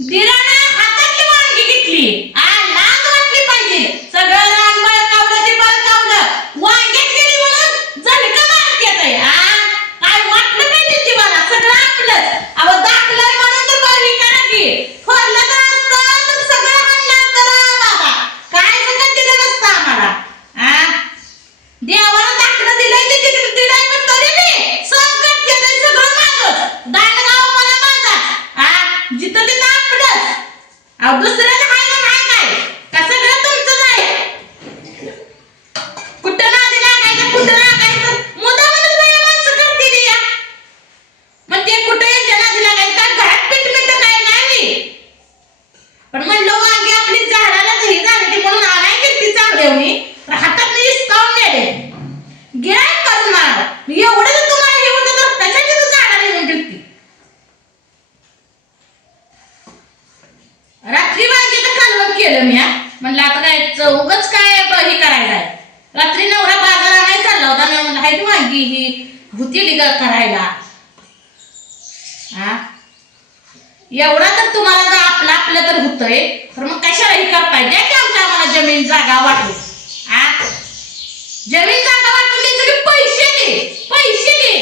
दिराने हातातली वांगी घेतली लाज वाटली पाहिजे. सगळं रान बळकावलं ते बळकावलं वांग्यात गेली म्हणून झणका मारत्यात काय वाटलं पाहिजे जीवाला सगळं आपलंच. अहो दाखलंय म्हणून तर बरी करा की खोललं तर असतं तर सगळं हल्लं असतं बाबा. काय सगळं दिलं नसतं आम्हाला. देवाला दाखलं दिलंय ते तिकडे दिलंय पण तरी मी सहन करते ते सगळं माझं दांडगाव मला माझा जिथं तिथं आपलंच. अहो दुसऱ्याला हाय ना नाही काय का सगळं तुमचंच आहे. कुठं नादी लागायचं कुठं लागायचं मुदामच बाई माणसं करते ती या. मग ते कुठं यांच्या नादी लागायचं का घरात पीठ मिठ काय नाही. पण म्हणलं वांगी आपली झाडाला घरी झाली म्हणून आणाय किती चांगली तर हातात इसकावून गेले गिराय करून मला एवढं तर तुम्हाला हे होतं तर कशाची तू झाडाला येऊन गेलती. रात्री वांग्याचं कालवण केलं मी म्हणलं आता काय उगाच काय हे करायचं आहे. रात्री नवरा बाजारात नाही चालला होता मी म्हणलं हाय वांगी ही होती करायला. एवढा तर तुम्हाला जर आपलं आपलं तर होतंय तर मग कशाला ही कर पाहिजे की आमच्या आम्हाला जमीन जागा वाटू. जमीन जागा वाटून द्यायचं की पैसे दे पैसे दे.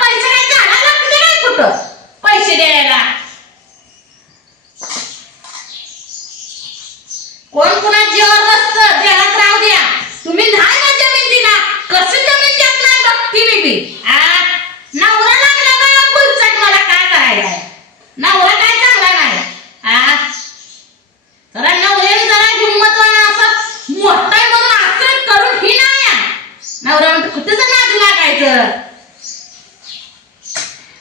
पैसे काय झाडा लागते काय कुठं पैसे द्यायला. कोण कुणा जीवावर बसतं देहात राहू द्या. तुम्ही नाही ना जमीन दिला कसं जमीन देत नाही बघती मी बी. नवरा लागला का फुलचट मला काय करायला आहे. नवरा काय चांगला नाही. जरा नवऱ्याने जरा हिंमतवान असं मोठा आहे म्हणून असं करून ही नाही नवरा म्हणतो कुठं तर नादी लागायचं.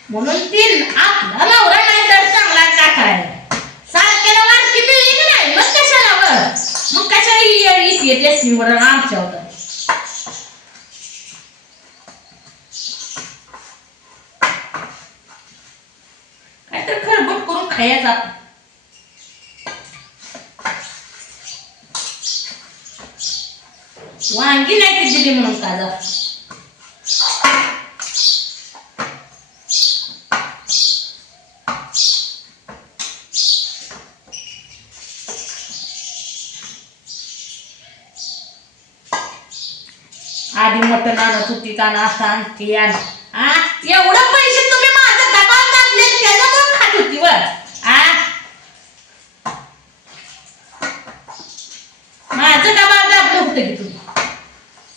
म्हणून ती आपला नवरा नाही तर चांगला काय करायला. सारख्याला वारकी मिळली की नाही मग कशाला वर मग कशाला येते वर आमच्या होतं. काहीतरी खरबट करून खायचा. वांगी नाही ती दिली म्हणून का जा आधी मटण आणत होती का नाश्ता आणती एवढं पैसे तुम्ही माझं दबाव टाकले त्याच्यामुळे खात होती वर. माझं दबाव दाबलं होतं की तुम्ही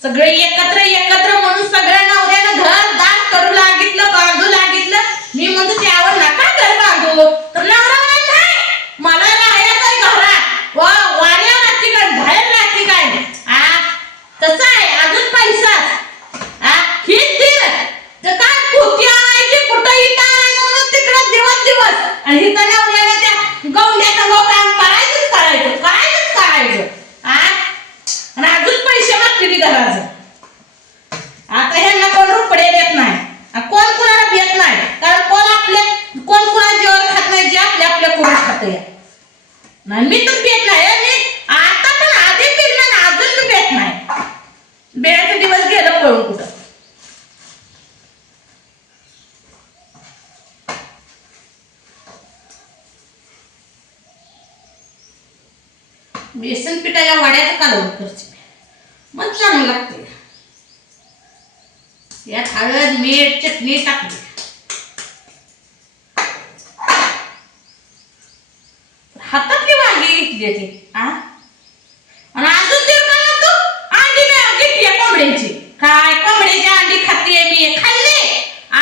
सगळे एकत्र एकत्र म्हणून सगळ्या नवऱ्यानं घर दार करू लागितलं बांधू लागितलं. मी म्हणतो त्यावर नका घर बांधू तर नवरा नाही मला राहायचं घरात वाऱ्यावर राहते काय बाहेर राहते काय. कसं आहे अजून पैसा हीच दिलं तर काय पोती आणायची कुठं इथं तिकडं दिवस दिवस आणि इथं नवऱ्याला त्या गौंड्याचं काम करायचंच करायचं करायचंच करायचं. आणि अजून पैसे मागते ती घराचं. आता ह्यांना कोण रुपये देत नाही कोण कुणाला देत नाही कारण कोण कुणा जेवण खात नाही जे आपल्या आपल्या करून खात नाही. मी तर देत नाही आता पण आधी पिलं अजून मी देत नाही. बेळाचे दिवस गेलं पळून कुठं. बेसन पिठाच्या वड्याचं कालवण करते मग चांगलं लागते. यात हळद मीठ चटणी टाकली. हातातली वांगी घेतली ती आणि अजून ते म्हणतो अंडी घेतली कोंबड्याची. काय कोंबड्याची अंडी खाते मी खाल्ले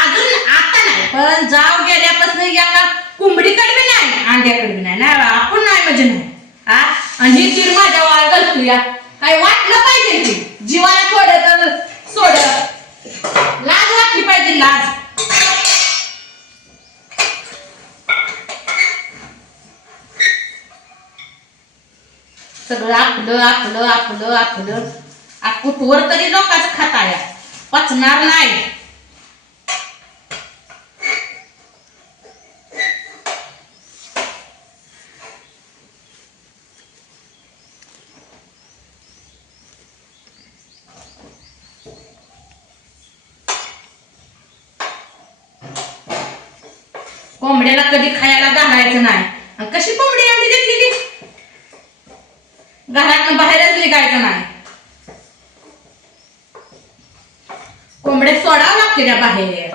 अजून आता नाही पण जाव गेल्यापासून एका कोंबडीकडे बी नाही अंड्याकडे बी नाही आपण नाही म्हणजे नाही. आणि ही तीर माझ्या वाळ घालतूया काय वाटलं पाहिजे की जीवाला थोडं तर सोड लाज वाटली पाहिजे लाज. सगळं आपलं आपलं आपलं आपलं कुठवर तरी लोकांचं खाता या पचणार नाही. कोंबड्याला कधी खायला घालायचं नाही आणि कशी कोंबडी आम्ही घेतलेली घरातून बाहेरच निघायचं नाही. कोंबड्या सोडावं लागते का बाहेर.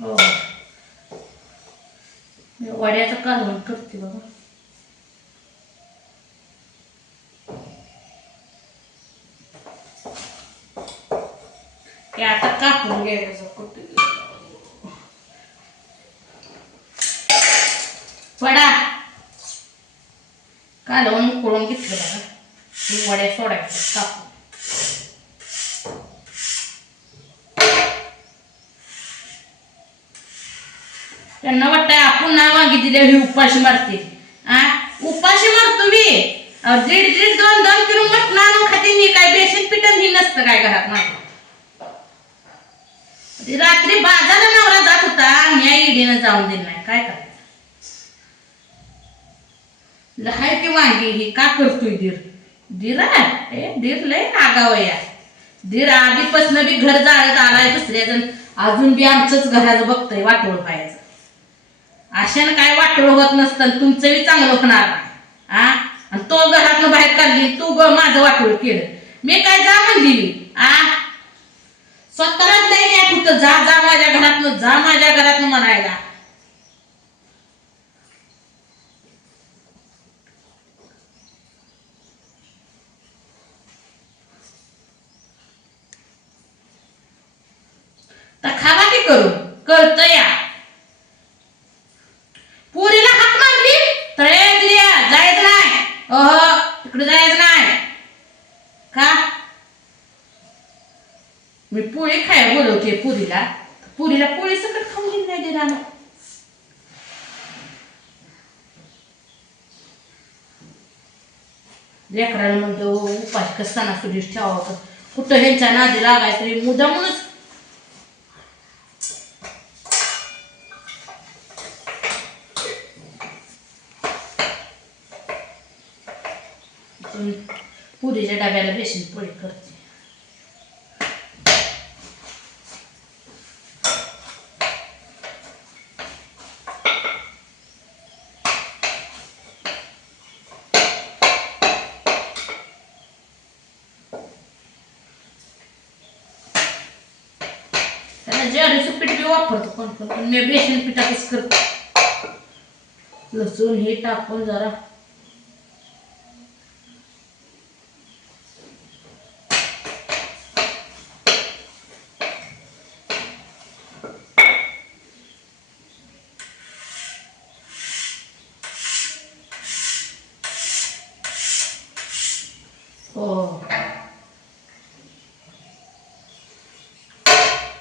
हो वड्याचं कालवण करते बाबा. ते आता कापून घ्यायचं वडा कालवण उकळून घेतलं बघा. वड्या सोडायचं कापून. त्यांना वाटतंय आपण ना वांगी दिले ही उपाशी मारते. उपाशी मारतो मी. दीड दीड 2-2 किलो मटण आणून खाते मी. काय बेसन पिठन ही नसतं काय घरात माझं. रात्री बाजारला नवरा जात होता. मी इडीनं जाऊन दिलं नाही. काय करायचं. हाय ती वांगी ही का करतोय दीर. दीर लय आगाव या. दीर आधीपासून बी घर जाळत आलाय दुसऱ्याजण. अजून बी आमचंच घराचं बघतोय वाटोळ पाहायचं. अशानं काय वाटोळ होत नसतं. तुमचं बी चांगलं होणार आणि तो घरातनं बाहेर काढली. तू माझं वाटोळ केलं. मी काय जा म्हणली स्वतःलाच नाही कुठं जा जा माझ्या घरातनं जा माझ्या घरातनं म्हणायला. तर खावा की करून कळत या. पुरीला हाक मारली तळे दिल्या जायचं नाही. तिकडे जायचं नाही का. मी पोळी खायला बोलवते पुरीला. पुरीला पोळी सकट खाऊन घेऊन नाही देणार. लेकराला म्हणतो उपाशी कसं सणासुदीस ठेवावं. कुठं ह्यांच्या नादी लागायचं मुद्दामूनच. पुरीच्या डब्याला बेसन पोळी करते. त्याला ज्वारीचं पीठ बी वापरतो कोण कोण. पण मी बेसन पिठातच करतो. लसूण हे टाकून जरा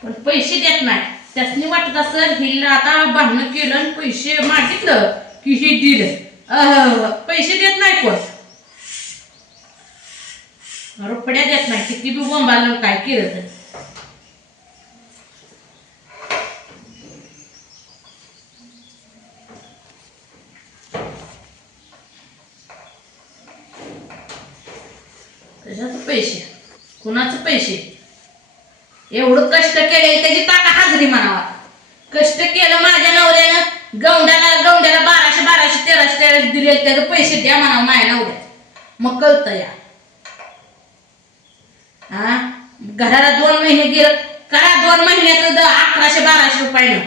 पण पैसे देत नाही. त्यासनी वाटत असेल हिला आता भांडण केलं आणि पैसे मागितलं की हे दिलं. पैसे देत नाही कोण. रुपड्या देत नाही. किती बी बोंबाला काय केलं तर. त्याच्यात पैसे कुणाचं पैसे. एवढं कष्ट केले त्याची ताका हाजरी म्हणावा. कष्ट केलं माझ्या नवऱ्यानं गवंड्याला 1200 1300 दिले. त्याचे पैसे द्या म्हणावं माझ्या नवऱ्या. मग कळत या. घराला 2 महिने गेलं करा. 2 महिन्यात 1100-1200 रुपयानं